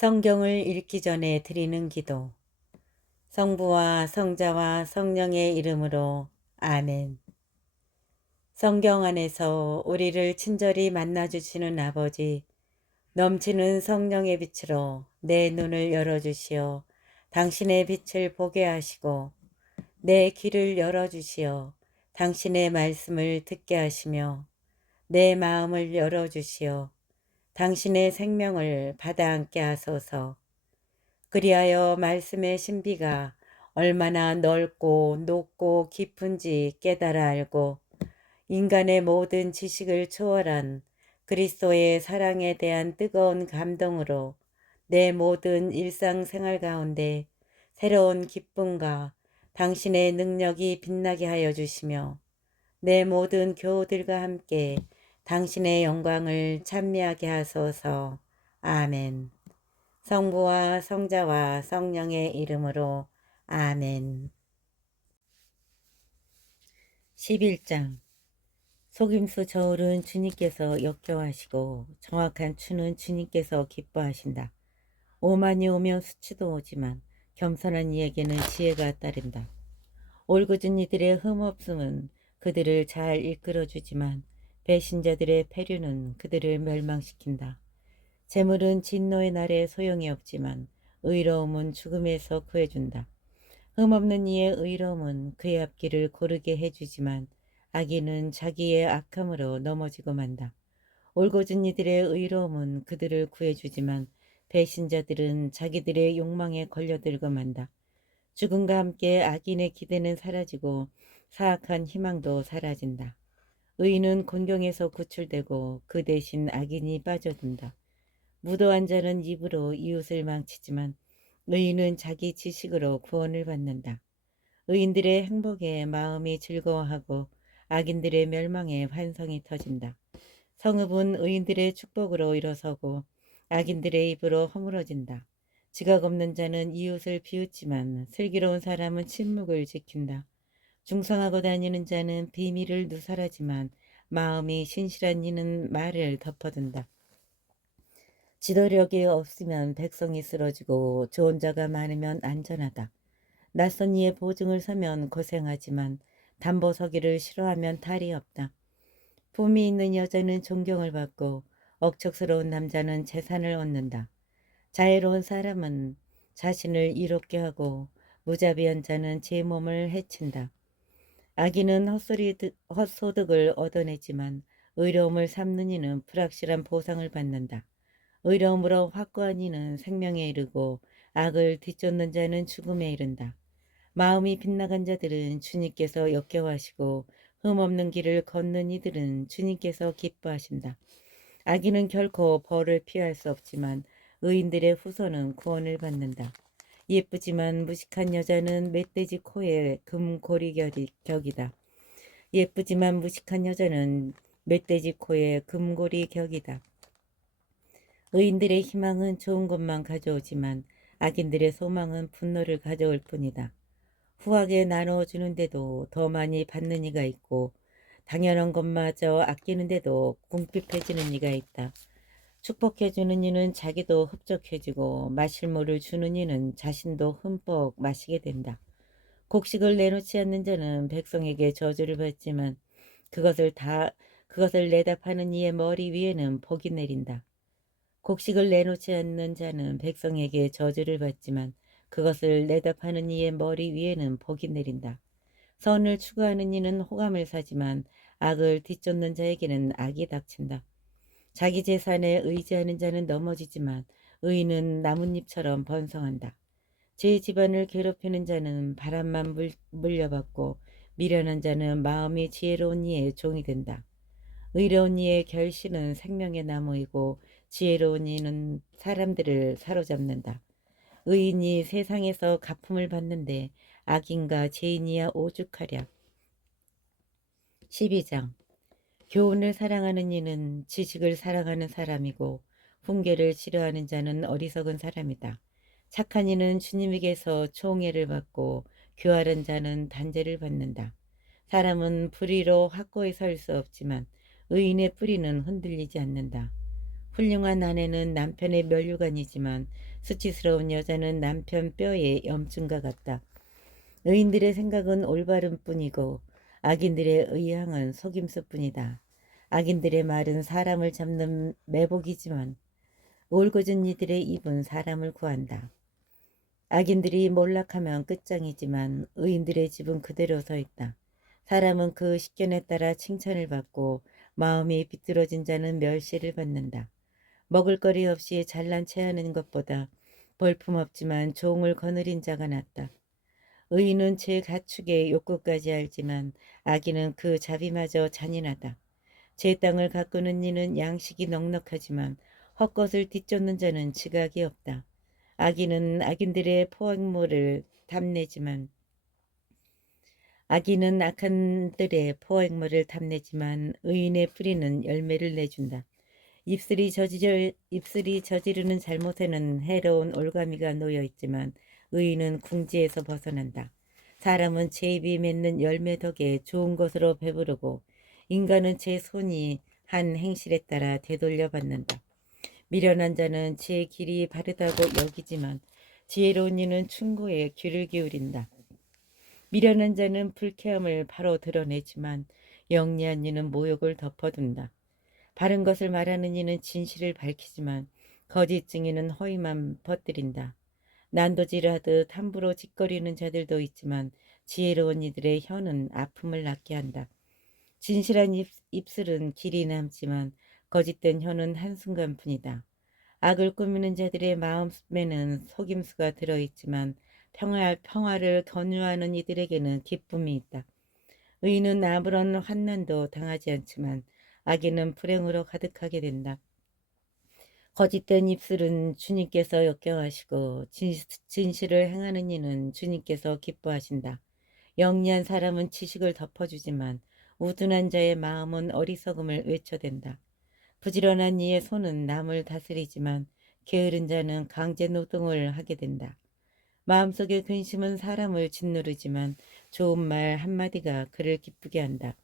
성경을 읽기 전에 드리는 기도. 성부와 성자와 성령의 이름으로 아멘. 성경 안에서 우리를 친절히 만나주시는 아버지, 넘치는 성령의 빛으로 내 눈을 열어주시어 당신의 빛을 보게 하시고, 내 귀를 열어주시어 당신의 말씀을 듣게 하시며, 내 마음을 열어주시어 당신의 생명을 받아 안게 하소서. 그리하여 말씀의 신비가 얼마나 넓고 높고 깊은지 깨달아 알고 인간의 모든 지식을 초월한 그리스도의 사랑에 대한 뜨거운 감동으로 내 모든 일상생활 가운데 새로운 기쁨과 당신의 능력이 빛나게 하여 주시며 내 모든 교우들과 함께 당신의 영광을 찬미하게 하소서. 아멘. 성부와 성자와 성령의 이름으로 아멘. 11장. 속임수 저울은 주님께서 역겨하시고 정확한 추는 주님께서 기뻐하신다. 오만이 오면 수치도 오지만 겸손한 이에게는 지혜가 따른다. 올곧은 이들의 흠없음은 그들을 잘 이끌어주지만 배신자들의 패류는 그들을 멸망시킨다. 재물은 진노의 날에 소용이 없지만 의로움은 죽음에서 구해준다. 흠없는 이의 의로움은 그의 앞길을 고르게 해주지만 악인은 자기의 악함으로 넘어지고 만다. 올곧은 이들의 의로움은 그들을 구해주지만 배신자들은 자기들의 욕망에 걸려들고 만다. 죽음과 함께 악인의 기대는 사라지고 사악한 희망도 사라진다. 의인은 곤경에서 구출되고 그 대신 악인이 빠져든다. 무도한 자는 입으로 이웃을 망치지만 의인은 자기 지식으로 구원을 받는다. 의인들의 행복에 마음이 즐거워하고 악인들의 멸망에 환성이 터진다. 성읍은 의인들의 축복으로 일어서고 악인들의 입으로 허물어진다. 지각 없는 자는 이웃을 비웃지만 슬기로운 사람은 침묵을 지킨다. 중상하고 다니는 자는 비밀을 누설하지만 마음이 신실한 이는 말을 덮어둔다. 지도력이 없으면 백성이 쓰러지고 좋은 자가 많으면 안전하다. 낯선 이의 보증을 서면 고생하지만 담보 서기를 싫어하면 탈이 없다. 품이 있는 여자는 존경을 받고 억척스러운 남자는 재산을 얻는다. 자애로운 사람은 자신을 이롭게 하고 무자비한 자는 제 몸을 해친다. 악인은 헛소득을 얻어내지만 의로움을 삼는 이는 불확실한 보상을 받는다. 의로움으로 확고한 이는 생명에 이르고 악을 뒤쫓는 자는 죽음에 이른다. 마음이 빗나간 자들은 주님께서 역겨워하시고 흠없는 길을 걷는 이들은 주님께서 기뻐하신다. 악인은 결코 벌을 피할 수 없지만 의인들의 후손은 구원을 받는다. 예쁘지만 무식한 여자는 멧돼지 코에 금고리 격이다. 예쁘지만 무식한 여자는 멧돼지 코에 금고리 격이다. 의인들의 희망은 좋은 것만 가져오지만 악인들의 소망은 분노를 가져올 뿐이다. 후하게 나눠주는데도 더 많이 받는 이가 있고 당연한 것마저 아끼는데도 궁핍해지는 이가 있다. 축복해주는 이는 자기도 흡족해지고 마실 물을 주는 이는 자신도 흠뻑 마시게 된다. 곡식을 내놓지 않는 자는 백성에게 저주를 받지만 그것을 내다 파는 이의 머리 위에는 복이 내린다. 곡식을 내놓지 않는 자는 백성에게 저주를 받지만 그것을 내다 파는 이의 머리 위에는 복이 내린다. 선을 추구하는 이는 호감을 사지만 악을 뒤쫓는 자에게는 악이 닥친다. 자기 재산에 의지하는 자는 넘어지지만 의인은 나뭇잎처럼 번성한다. 제 집안을 괴롭히는 자는 바람만 물려받고 미련한 자는 마음이 지혜로운 이의 종이 된다. 의로운 이의 결실은 생명의 나무이고 지혜로운 이는 사람들을 사로잡는다. 의인이 세상에서 가품을 받는데 악인과 죄인이야 오죽하랴. 12장. 교훈을 사랑하는 이는 지식을 사랑하는 사람이고 훈계를 싫어하는 자는 어리석은 사람이다. 착한 이는 주님에게서 총애를 받고 교활한 자는 단죄를 받는다. 사람은 불의로 확고히 설 수 없지만 의인의 뿌리는 흔들리지 않는다. 훌륭한 아내는 남편의 면류관이지만 수치스러운 여자는 남편 뼈의 염증과 같다. 의인들의 생각은 올바른 뿐이고 악인들의 의향은 속임수 뿐이다. 악인들의 말은 사람을 잡는 매복이지만 올곧은 이들의 입은 사람을 구한다. 악인들이 몰락하면 끝장이지만 의인들의 집은 그대로 서 있다. 사람은 그 식견에 따라 칭찬을 받고 마음이 비뚤어진 자는 멸시를 받는다. 먹을거리 없이 잘난 체하는 것보다 볼품없지만 종을 거느린 자가 낫다. 의인은 제 가축의 욕구까지 알지만 악인은 그 자비마저 잔인하다. 제 땅을 가꾸는 이는 양식이 넉넉하지만 헛것을 뒤쫓는 자는 지각이 없다. 악인은 악한들의 포획물을 탐내지만 의인의 뿌리는 열매를 내준다. 입술이 저지르는 잘못에는 해로운 올가미가 놓여 있지만 의인은 궁지에서 벗어난다. 사람은 제 입이 맺는 열매 덕에 좋은 것으로 배부르고 인간은 제 손이 한 행실에 따라 되돌려 받는다. 미련한 자는 제 길이 바르다고 여기지만 지혜로운 이는 충고에 귀를 기울인다. 미련한 자는 불쾌함을 바로 드러내지만 영리한 이는 모욕을 덮어둔다. 바른 것을 말하는 이는 진실을 밝히지만 거짓 증인은 허위만 퍼뜨린다. 난도질하듯 함부로 짓거리는 자들도 있지만 지혜로운 이들의 혀는 아픔을 낫게 한다. 진실한 입술은 길이 남지만 거짓된 혀는 한순간뿐이다. 악을 꾸미는 자들의 마음에는 속임수가 들어있지만 평화를 권유하는 이들에게는 기쁨이 있다. 의인은 아무런 환난도 당하지 않지만 악인은 불행으로 가득하게 된다. 거짓된 입술은 주님께서 역겨하시고 진실을 행하는 이는 주님께서 기뻐하신다. 영리한 사람은 지식을 덮어주지만 우둔한 자의 마음은 어리석음을 외쳐댄다. 부지런한 이의 손은 남을 다스리지만 게으른 자는 강제 노동을 하게 된다. 마음속의 근심은 사람을 짓누르지만 좋은 말 한마디가 그를 기쁘게 한다.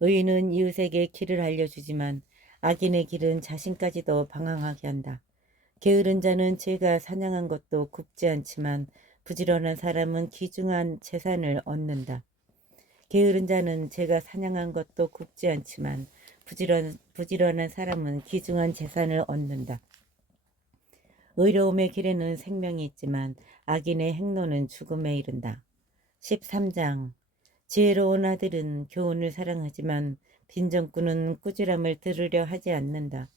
의인은 이웃에게 길을 알려주지만 악인의 길은 자신까지도 방황하게 한다. 게으른 자는 제가 사냥한 것도 굽지 않지만 부지런한 사람은 귀중한 재산을 얻는다. 게으른 자는 제가 사냥한 것도 굽지 않지만 부지런한 사람은 귀중한 재산을 얻는다. 의로움의 길에는 생명이 있지만 악인의 행로는 죽음에 이른다. 13장 지혜로운 아들은 교훈을 사랑하지만 빈정꾼은 꾸지람을 들으려 하지 않는다.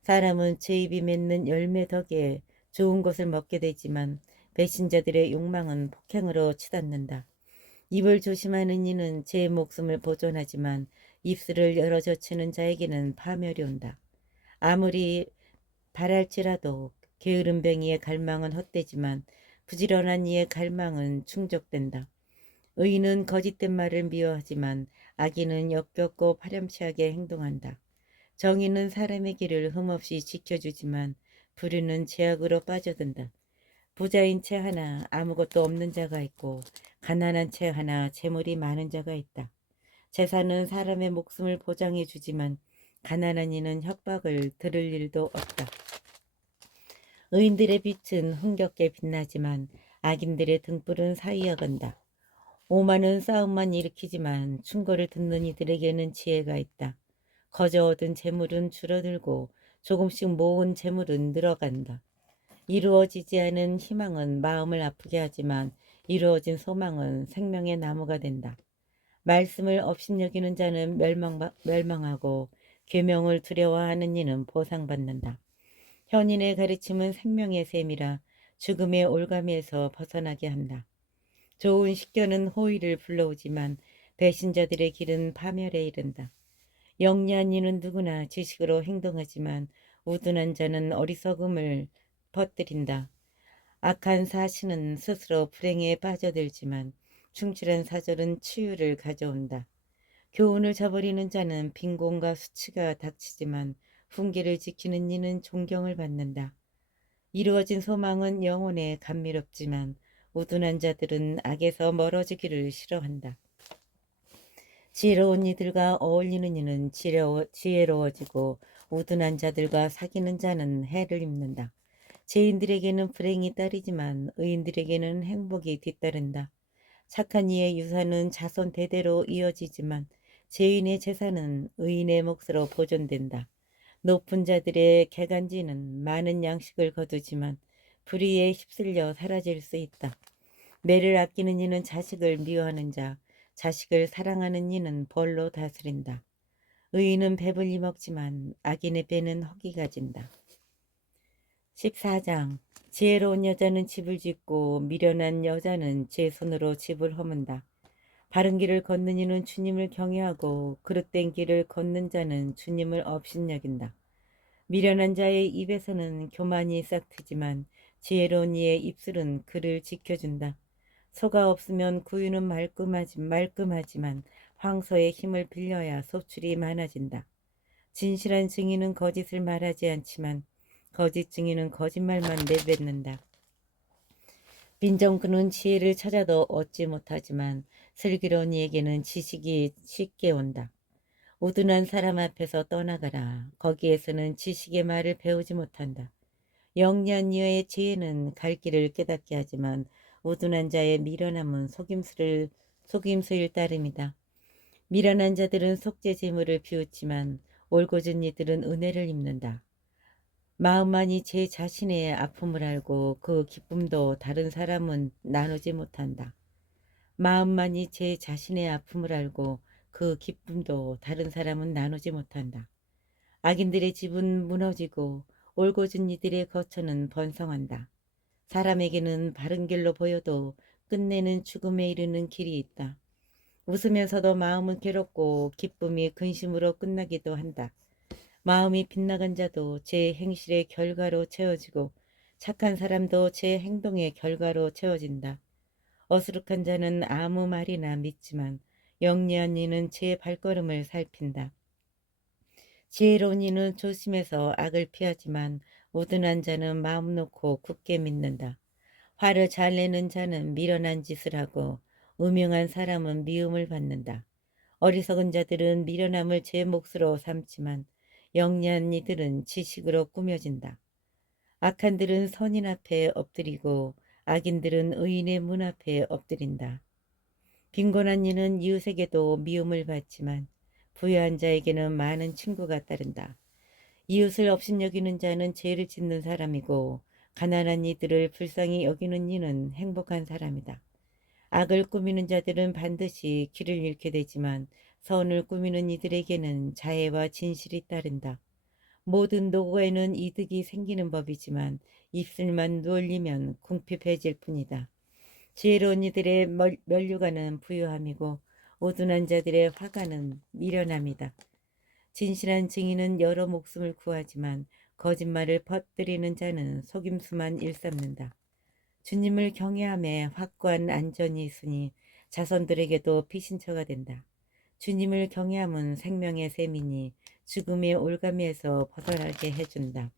사람은 제 입이 맺는 열매 덕에 좋은 것을 먹게 되지만 배신자들의 욕망은 폭행으로 치닫는다. 입을 조심하는 이는 제 목숨을 보존하지만 입술을 열어젖히는 자에게는 파멸이 온다. 아무리 바랄지라도 게으른 뱅이의 갈망은 헛되지만 부지런한 이의 갈망은 충족된다. 의인은 거짓된 말을 미워하지만 악인은 역겹고 파렴치하게 행동한다. 정의는 사람의 길을 흠없이 지켜주지만 불의는 죄악으로 빠져든다. 부자인 채 하나 아무것도 없는 자가 있고 가난한 채 하나 재물이 많은 자가 있다. 재산은 사람의 목숨을 보장해 주지만 가난한 이는 협박을 들을 일도 없다. 의인들의 빛은 흥겹게 빛나지만 악인들의 등불은 사이어간다. 오만은 싸움만 일으키지만 충고를 듣는 이들에게는 지혜가 있다. 거저 얻은 재물은 줄어들고 조금씩 모은 재물은 늘어간다. 이루어지지 않은 희망은 마음을 아프게 하지만 이루어진 소망은 생명의 나무가 된다. 말씀을 업신여기는 자는 멸망하고 계명을 두려워하는 이는 보상받는다. 현인의 가르침은 생명의 셈이라 죽음의 올가미에서 벗어나게 한다. 좋은 식견은 호의를 불러오지만 배신자들의 길은 파멸에 이른다. 영리한 이는 누구나 지식으로 행동하지만 우둔한 자는 어리석음을 퍼뜨린다. 악한 사신은 스스로 불행에 빠져들지만 충실한 사절은 치유를 가져온다. 교훈을 저버리는 자는 빈곤과 수치가 닥치지만 훈계를 지키는 이는 존경을 받는다. 이루어진 소망은 영혼에 감미롭지만 우둔한 자들은 악에서 멀어지기를 싫어한다. 지혜로운 이들과 어울리는 이는 지혜로워지고 우둔한 자들과 사귀는 자는 해를 입는다. 죄인들에게는 불행이 따르지만 의인들에게는 행복이 뒤따른다. 착한 이의 유산은 자손 대대로 이어지지만 죄인의 재산은 의인의 몫으로 보존된다. 높은 자들의 개간지는 많은 양식을 거두지만 불의에 휩쓸려 사라질 수 있다. 매를 아끼는 이는 자식을 미워하는 자, 자식을 사랑하는 이는 벌로 다스린다. 의인은 배불리 먹지만 악인의 배는 허기가 진다. 14장. 지혜로운 여자는 집을 짓고 미련한 여자는 제 손으로 집을 허문다. 바른 길을 걷는 이는 주님을 경외하고 그릇된 길을 걷는 자는 주님을 업신여긴다. 미련한 자의 입에서는 교만이 싹트지만 지혜로운 이의 입술은 그를 지켜준다. 소가 없으면 구유는 말끔하지만 황소의 힘을 빌려야 소출이 많아진다. 진실한 증인은 거짓을 말하지 않지만 거짓 증인은 거짓말만 내뱉는다. 빈정그는 지혜를 찾아도 얻지 못하지만 슬기로운 이에게는 지식이 쉽게 온다. 우둔한 사람 앞에서 떠나가라. 거기에서는 지식의 말을 배우지 못한다. 영리한 이의 지혜는 갈 길을 깨닫게 하지만 우둔한 자의 미련함은 속임수일 따름이다. 미련한 자들은 속죄 제물을 비웃지만 올곧은 이들은 은혜를 입는다. 마음만이 제 자신의 아픔을 알고 그 기쁨도 다른 사람은 나누지 못한다. 마음만이 제 자신의 아픔을 알고 그 기쁨도 다른 사람은 나누지 못한다. 악인들의 집은 무너지고 올곧은 이들의 거처는 번성한다. 사람에게는 바른 길로 보여도 끝내는 죽음에 이르는 길이 있다. 웃으면서도 마음은 괴롭고 기쁨이 근심으로 끝나기도 한다. 마음이 빗나간 자도 제 행실의 결과로 채워지고 착한 사람도 제 행동의 결과로 채워진다. 어수룩한 자는 아무 말이나 믿지만 영리한 이는 제 발걸음을 살핀다. 지혜로운 이는 조심해서 악을 피하지만 우둔한 자는 마음 놓고 굳게 믿는다. 화를 잘 내는 자는 미련한 짓을 하고 음흉한 사람은 미움을 받는다. 어리석은 자들은 미련함을 제 몫으로 삼지만 영리한 이들은 지식으로 꾸며진다. 악한들은 선인 앞에 엎드리고 악인들은 의인의 문 앞에 엎드린다. 빈곤한 이는 이웃에게도 미움을 받지만 부유한 자에게는 많은 친구가 따른다. 이웃을 업신여기는 자는 죄를 짓는 사람이고 가난한 이들을 불쌍히 여기는 이는 행복한 사람이다. 악을 꾸미는 자들은 반드시 길을 잃게 되지만 선을 꾸미는 이들에게는 자애와 진실이 따른다. 모든 노고에는 이득이 생기는 법이지만 입술만 누올리면 궁핍해질 뿐이다. 지혜로운 이들의 면류관은 부유함이고 우둔한 자들의 화관은 미련함이다. 진실한 증인은 여러 목숨을 구하지만 거짓말을 퍼뜨리는 자는 속임수만 일삼는다. 주님을 경외함에 확고한 안전이 있으니 자손들에게도 피신처가 된다. 주님을 경외함은 생명의 셈이니 죽음의 올가미에서 벗어나게 해준다.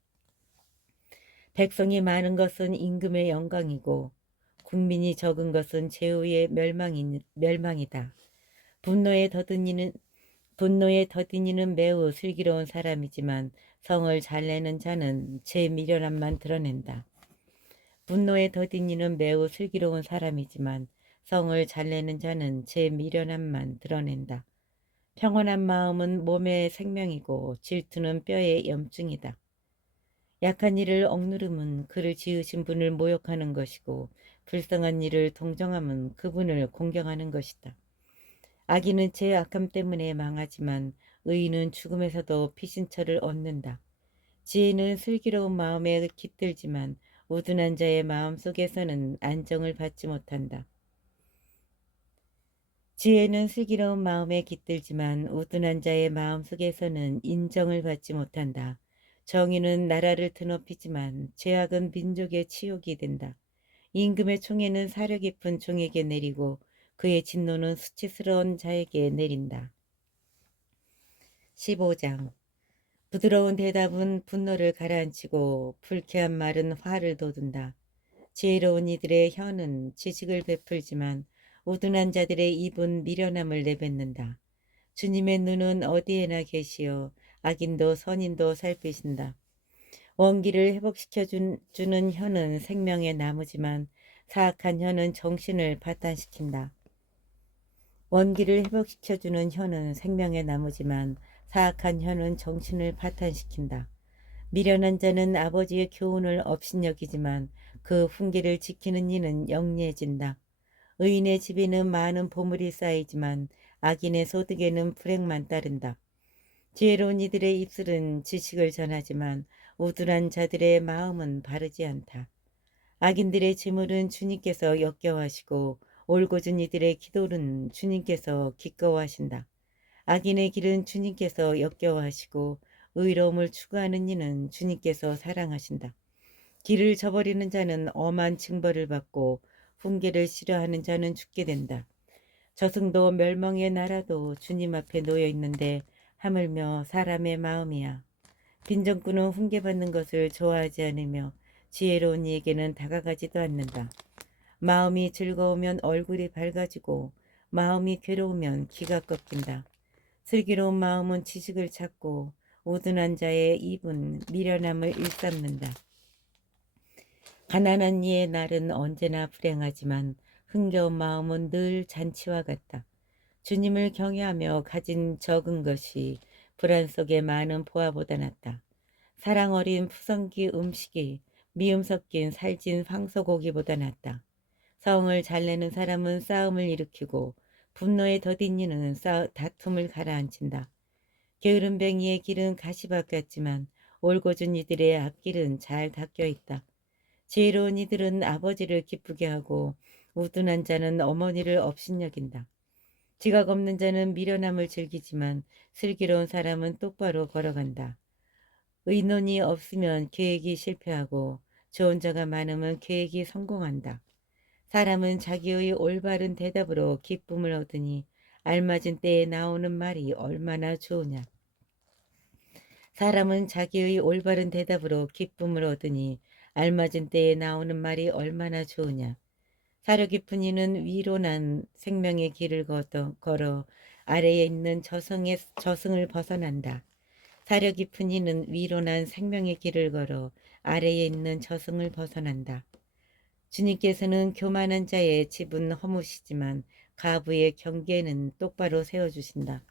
백성이 많은 것은 임금의 영광이고 국민이 적은 것은 제후의 멸망이다. 분노에 더딘 이는 매우 슬기로운 사람이지만 성을 잘 내는 자는 제 미련함만 드러낸다. 분노에 더딘 이는 매우 슬기로운 사람이지만 성을 잘 내는 자는 제 미련함만 드러낸다. 평온한 마음은 몸의 생명이고 질투는 뼈의 염증이다. 약한 이를 억누름은 그를 지으신 분을 모욕하는 것이고 불쌍한 이를 동정함은 그분을 공경하는 것이다. 악인은 제 악함 때문에 망하지만 의인은 죽음에서도 피신처를 얻는다. 지혜는 슬기로운 마음에 깃들지만 우둔한 자의 마음 속에서는 안정을 받지 못한다. 지혜는 슬기로운 마음에 깃들지만 우둔한 자의 마음 속에서는 인정을 받지 못한다. 정의는 나라를 드높이지만 죄악은 민족의 치욕이 된다. 임금의 총애는 사려 깊은 종에게 내리고 그의 진노는 수치스러운 자에게 내린다. 15장. 부드러운 대답은 분노를 가라앉히고 불쾌한 말은 화를 돋운다. 지혜로운 이들의 혀는 지식을 베풀지만 우둔한 자들의 입은 미련함을 내뱉는다. 주님의 눈은 어디에나 계시어 악인도 선인도 살피신다. 원기를 주는 혀는 생명의 나무지만 사악한 혀는 정신을 파탄시킨다. 원기를 회복시켜주는 혀는 생명의 나무지만 사악한 혀는 정신을 파탄시킨다. 미련한 자는 아버지의 교훈을 업신여기지만 그 훈계를 지키는 이는 영리해진다. 의인의 집에는 많은 보물이 쌓이지만 악인의 소득에는 불행만 따른다. 지혜로운 이들의 입술은 지식을 전하지만 우둔한 자들의 마음은 바르지 않다. 악인들의 재물은 주님께서 역겨워하시고 올곧은 이들의 기도는 주님께서 기꺼워하신다. 악인의 길은 주님께서 역겨워하시고 의로움을 추구하는 이는 주님께서 사랑하신다. 길을 저버리는 자는 엄한 징벌을 받고 훈계를 싫어하는 자는 죽게 된다. 저승도 멸망의 나라도 주님 앞에 놓여 있는데 하물며 사람의 마음이야. 빈정꾼은 훈계받는 것을 좋아하지 않으며 지혜로운 이에게는 다가가지도 않는다. 마음이 즐거우면 얼굴이 밝아지고 마음이 괴로우면 기가 꺾인다. 슬기로운 마음은 지식을 찾고 우둔한 자의 입은 미련함을 일삼는다. 가난한 이의 날은 언제나 불행하지만 흥겨운 마음은 늘 잔치와 같다. 주님을 경외하며 가진 적은 것이 불안 속에 많은 보화보다 낫다. 사랑 어린 푸성기 음식이 미음 섞인 살찐 황소고기보다 낫다. 성을 잘 내는 사람은 싸움을 일으키고 분노에 더딘 이는 다툼을 가라앉힌다. 게으름뱅이의 길은 가시밭 같지만 올곧은 이들의 앞길은 잘 닦여 있다. 지혜로운 이들은 아버지를 기쁘게 하고 우둔한 자는 어머니를 업신여긴다. 지각 없는 자는 미련함을 즐기지만 슬기로운 사람은 똑바로 걸어간다. 의논이 없으면 계획이 실패하고 좋은 자가 많으면 계획이 성공한다. 사람은 자기의 올바른 대답으로 기쁨을 얻으니 알맞은 때에 나오는 말이 얼마나 좋으냐. 사람은 자기의 올바른 대답으로 기쁨을 얻으니 알맞은 때에 나오는 말이 얼마나 좋으냐. 사려 깊은 이는 위로 난 생명의 길을 걸어 아래에 있는 저승을 벗어난다. 사려 깊은 이는 위로 난 생명의 길을 걸어 아래에 있는 저승을 벗어난다. 주님께서는 교만한 자의 집은 허무시지만 가부의 경계는 똑바로 세워주신다.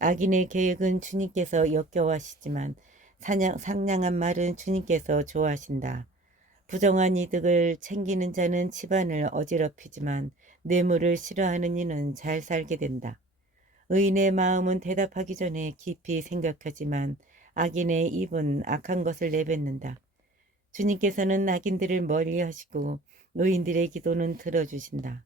악인의 계획은 주님께서 역겨워하시지만 상냥한 말은 주님께서 좋아하신다. 부정한 이득을 챙기는 자는 집안을 어지럽히지만 뇌물을 싫어하는 이는 잘 살게 된다. 의인의 마음은 대답하기 전에 깊이 생각하지만 악인의 입은 악한 것을 내뱉는다. 주님께서는 악인들을 멀리하시고 의인들의 기도는 들어주신다.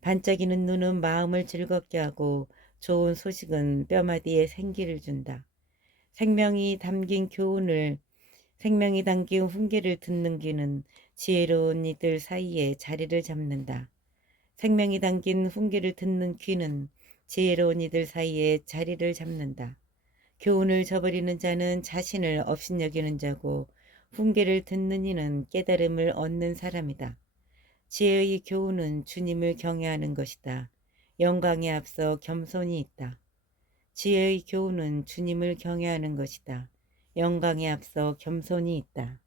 반짝이는 눈은 마음을 즐겁게 하고 좋은 소식은 뼈마디에 생기를 준다. 생명이 담긴 훈계를 듣는 귀는 지혜로운 이들 사이에 자리를 잡는다. 생명이 담긴 훈계를 듣는 귀는 지혜로운 이들 사이에 자리를 잡는다. 교훈을 저버리는 자는 자신을 업신여기는 자고 훈계를 듣는 이는 깨달음을 얻는 사람이다. 지혜의 교훈은 주님을 경외하는 것이다. 영광에 앞서 겸손이 있다. 지혜의 교훈은 주님을 경외하는 것이다. 영광에 앞서 겸손이 있다.